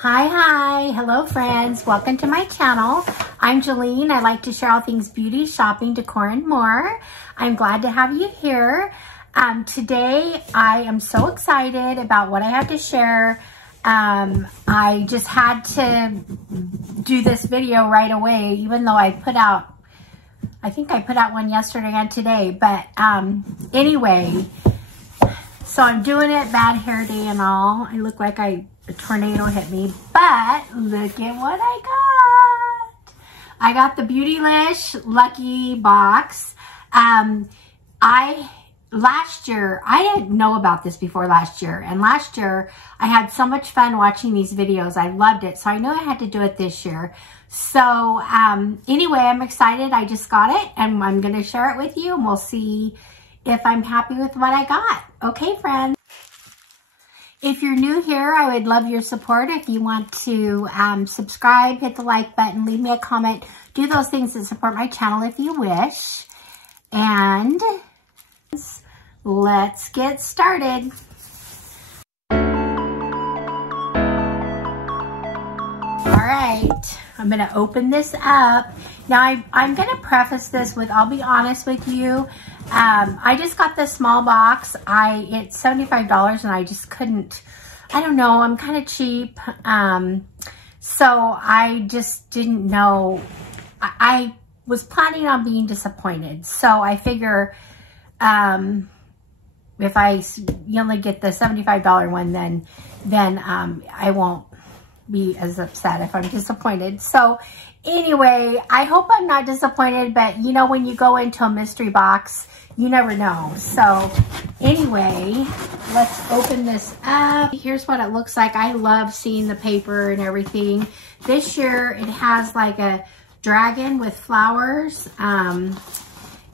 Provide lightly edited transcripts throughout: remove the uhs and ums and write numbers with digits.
Hi, hello friends, welcome to my channel. I'm Jolene. I like to share all things beauty, shopping, decor, and more. I'm glad to have you here. Today I am so excited about what I have to share. I just had to do this video right away, even though I think I put out one yesterday and today, but anyway, so I'm doing it, bad hair day and all. I look like a tornado hit me, but look at what I got. I got the Beautylish Lucky Box. Last year, I didn't know about this before last year, and last year I had so much fun watching these videos. I loved it, so I knew I had to do it this year. So anyway, I'm excited. I just got it, and I'm going to share it with you, and we'll see if I'm happy with what I got. Okay, friends. If you're new here, I would love your support. If you want to subscribe, hit the like button, leave me a comment, do those things that support my channel if you wish. And let's get started. All right, I'm going to open this up. Now, I'm going to preface this with, I'll be honest with you, I just got this small box. It's $75 and I just couldn't, I don't know, I'm kind of cheap. So I just didn't know. I was planning on being disappointed. So I figure if I only get the $75 one, then I won't be as upset if I'm disappointed. So anyway, I hope I'm not disappointed, but you know, when you go into a mystery box, you never know. So anyway, let's open this up. Here's what it looks like. I love seeing the paper and everything. This year it has like a dragon with flowers. And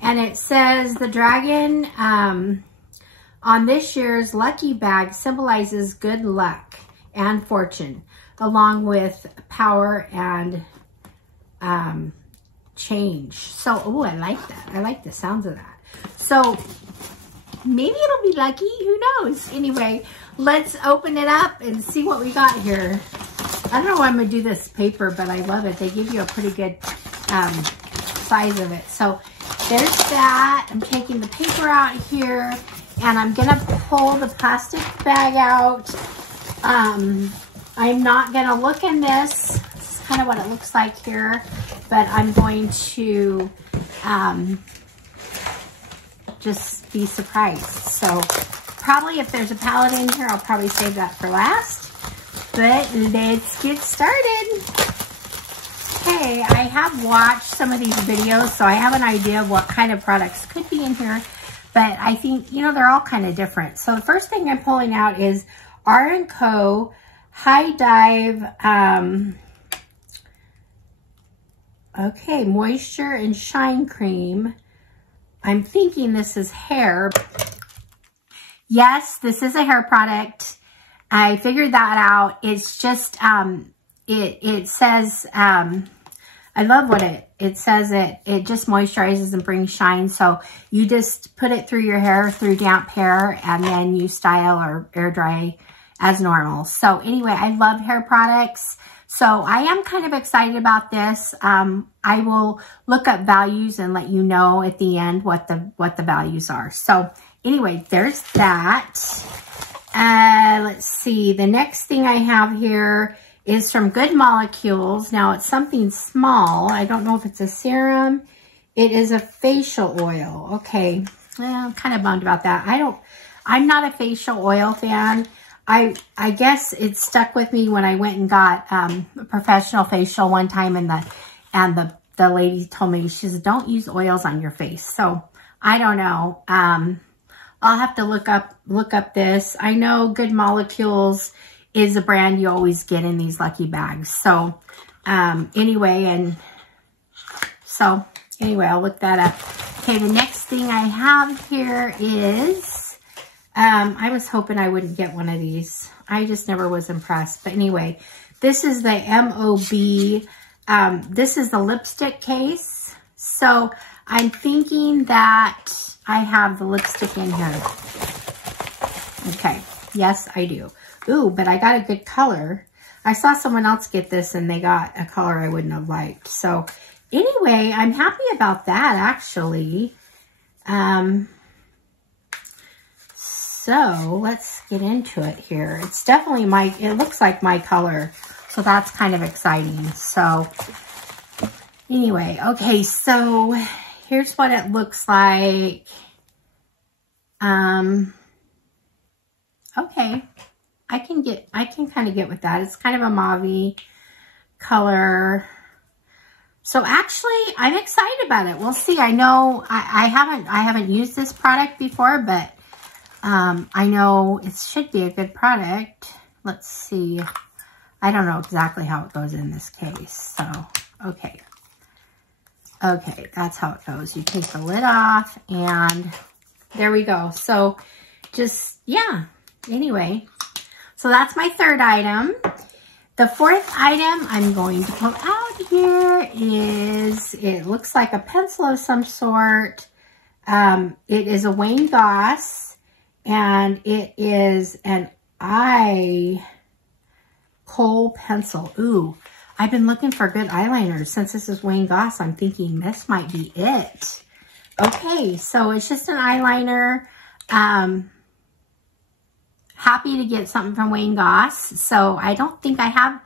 it says the dragon on this year's lucky bag symbolizes good luck and fortune, along with power and change. So, oh, I like that. I like the sounds of that. So maybe it'll be lucky. Who knows? Anyway, let's open it up and see what we got here. I don't know why I'm going to do this paper, but I love it. They give you a pretty good size of it. So there's that. I'm taking the paper out here, and I'm going to pull the plastic bag out. I'm not going to look in this. This is kind of what it looks like here, but I'm going to just be surprised. So probably if there's a palette in here, I'll probably save that for last. But let's get started. Okay, I have watched some of these videos, so I have an idea of what kind of products could be in here. But I think, you know, they're all kind of different. So the first thing I'm pulling out is R&Co High Dive, okay, Moisture and Shine Cream. I'm thinking this is hair. Yes, this is a hair product. I figured that out. It's just, it says, I love what it says. It just moisturizes and brings shine. So you just put it through your hair, through damp hair, and then you style or air dry as normal. So anyway, I love hair products. So I am kind of excited about this. I will look up values and let you know at the end what the values are. So anyway, there's that. Let's see. The next thing I have here is from Good Molecules. Now it's something small. I don't know if it's a serum. It is a facial oil. Okay. Well, I'm kind of bummed about that. I'm not a facial oil fan. I guess it stuck with me when I went and got a professional facial one time, and the lady told me, she said, don't use oils on your face. So I don't know. I'll have to look up this. I know Good Molecules is a brand you always get in these lucky bags. So anyway, I'll look that up. Okay, the next thing I have here is I was hoping I wouldn't get one of these. I just never was impressed. But anyway, this is the MOB. This is the lipstick case. So I'm thinking that I have the lipstick in here. Okay. Yes, I do. Ooh, but I got a good color. I saw someone else get this and they got a color I wouldn't have liked. So anyway, I'm happy about that actually. So let's get into it here. It's definitely it looks like my color. So that's kind of exciting. So anyway, okay, so here's what it looks like. Okay, I can kind of get with that. It's kind of a mauve color. So actually, I'm excited about it. We'll see. I know I haven't used this product before, but I know it should be a good product. Let's see. I don't know exactly how it goes in this case. So, okay. Okay, that's how it goes. You take the lid off and there we go. So just, yeah. Anyway, so that's my third item. The fourth item I'm going to pull out here is, it looks like a pencil of some sort. It is a Wayne Goss, and it is an eye kohl pencil. Ooh, I've been looking for good eyeliners. Since this is Wayne Goss, I'm thinking this might be it. Okay, so it's just an eyeliner. Happy to get something from Wayne Goss. So I don't think I have,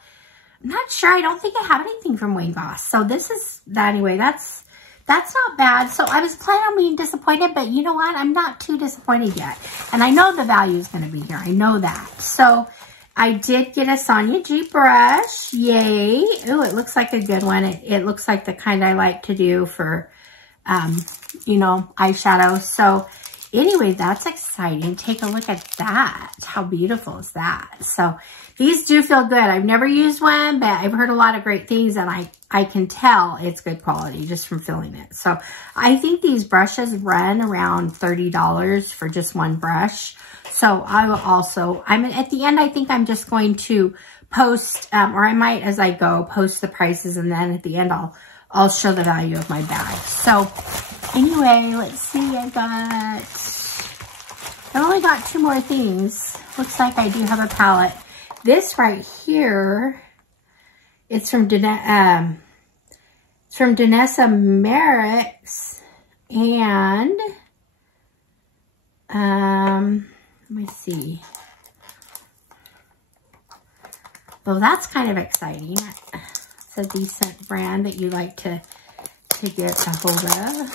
I'm not sure. I don't think I have anything from Wayne Goss. So this is, anyway, that's not bad. So I was planning on being disappointed, but you know what? I'm not too disappointed yet. And I know the value is going to be here. I know that. So I did get a Sonia G brush. Yay. Ooh, it looks like a good one. It looks like the kind I like to do for, you know, eyeshadow. So anyway, that's exciting. Take a look at that. How beautiful is that? So these do feel good. I've never used one, but I've heard a lot of great things, and I can tell it's good quality just from feeling it. So I think these brushes run around $30 for just one brush. So I will also, at the end, I think I'm just going to post, or I might, as I go, post the prices, and then at the end, I'll show the value of my bag. So anyway, let's see. I only got 2 more things. Looks like I do have a palette. This right here, it's from Danessa Merrick's, and let me see. Well, that's kind of exciting. It's a decent brand that you like to get a hold of.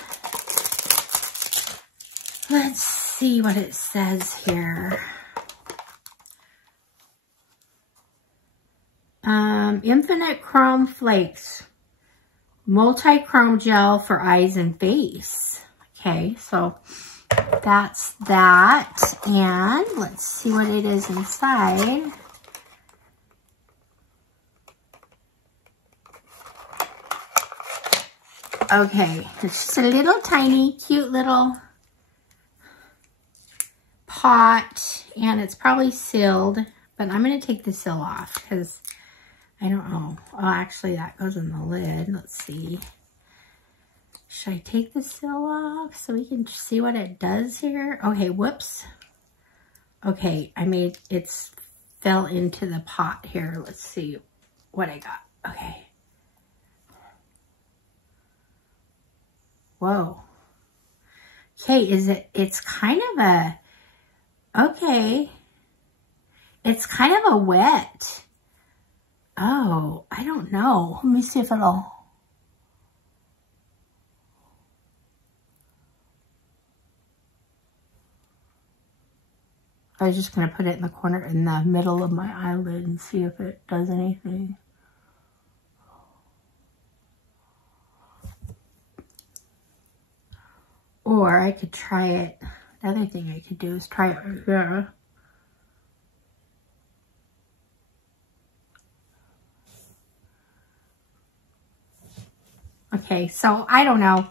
Let's see what it says here. Infinite Chrome Flakes, multi-chrome gel for eyes and face. Okay, so that's that. And let's see what it is inside. Okay, it's just a little tiny, cute little pot, and it's probably sealed, but I'm going to take the seal off because I don't know. Oh, actually, that goes in the lid. Let's see. Should I take the seal off so we can see what it does here? Okay, whoops. Okay, it's fell into the pot here. Let's see what I got. Okay. Whoa. Okay, it's kind of a, okay. It's kind of a wet. Oh, I don't know. Let me see if it'll. I was just going to put it in the corner, in the middle of my eyelid, and see if it does anything. Or I could try it. The other thing I could do is try it right here. Okay, so I don't know.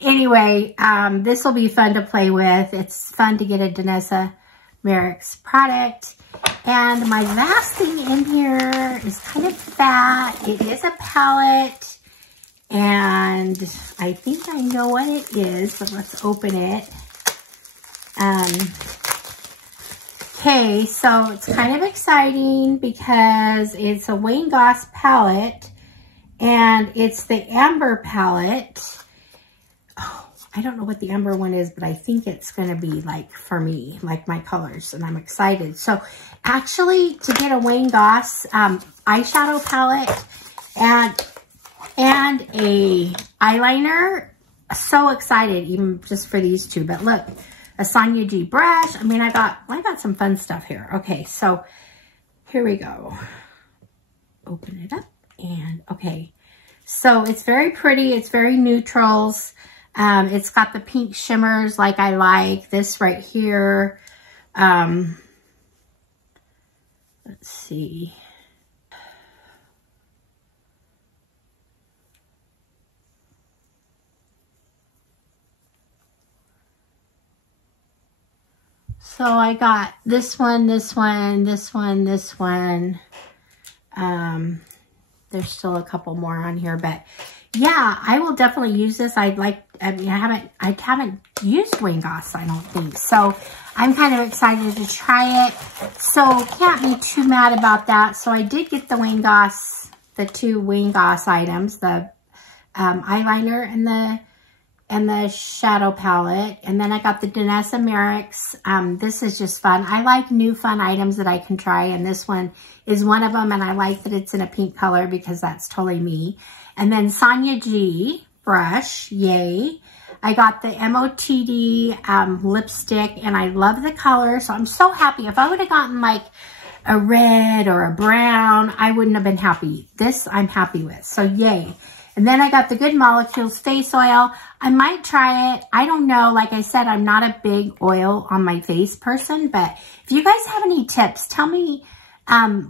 Anyway, this will be fun to play with. It's fun to get a Danessa Merrick's product. And my last thing in here is kind of fat. It is a palette. And I think I know what it is, so let's open it. Okay, so it's kind of exciting because it's a Wayne Goss palette, and it's the Amber palette. Oh, I don't know what the Amber one is, but I think it's going to be like for me, like my colors, and I'm excited. So actually, to get a Wayne Goss eyeshadow palette and a eyeliner, so excited even just for these two. But look, a Sonia G brush. I mean, I got some fun stuff here. Okay, so here we go. Open it up, and okay. So it's very pretty. It's very neutrals. It's got the pink shimmers like I like. This right here. Let's see. So I got this one, this one, this one, this one. There's still a couple more on here, but yeah, I will definitely use this. I haven't used Wayne Goss, I don't think. So I'm kind of excited to try it. So can't be too mad about that. So I did get the Wayne Goss, the two Wayne Goss items, the eyeliner and the shadow palette. And then I got the Danessa Merrick's. This is just fun. I like new fun items that I can try, and this one is one of them, and I like that it's in a pink color because that's totally me. And then Sonia G brush, yay. I got the MOTD lipstick, and I love the color, so I'm so happy. If I would have gotten like a red or a brown, I wouldn't have been happy. This I'm happy with, so yay. And then I got the Good Molecules face oil. I might try it. I don't know. Like I said, I'm not a big oil on my face person, but if you guys have any tips, tell me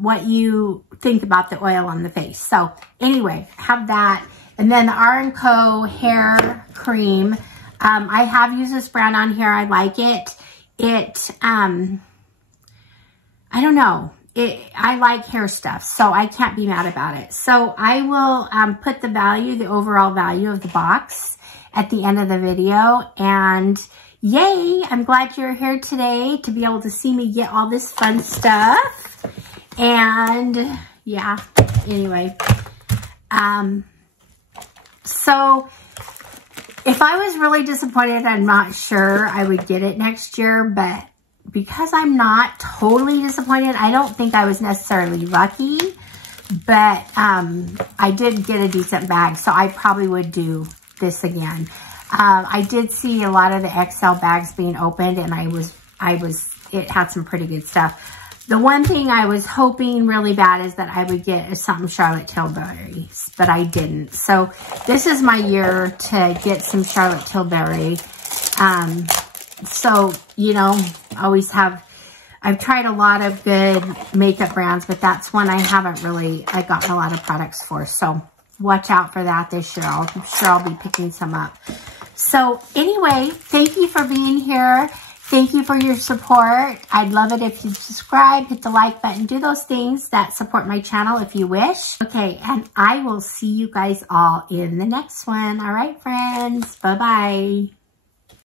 what you think about the oil on the face. So anyway, have that. And then the R & Co hair cream. I have used this brand on here. I like it. I don't know. I like hair stuff, so I can't be mad about it. So I will put the overall value of the box at the end of the video. And yay, I'm glad you're here today to be able to see me get all this fun stuff. And yeah, anyway. So if I was really disappointed, I'm not sure I would get it next year, but because I'm not totally disappointed, I don't think I was necessarily lucky, but I did get a decent bag, so I probably would do this again. I did see a lot of the XL bags being opened, and it had some pretty good stuff. The one thing I was hoping really bad is that I would get something Charlotte Tilbury, but I didn't. So this is my year to get some Charlotte Tilbury. So, you know, I've tried a lot of good makeup brands, but that's one I haven't really, gotten a lot of products for. So watch out for that this year. I'm sure I'll be picking some up. So anyway, thank you for being here. Thank you for your support. I'd love it if you subscribe, hit the like button, do those things that support my channel if you wish. Okay, and I will see you guys all in the next one. All right, friends. Bye-bye.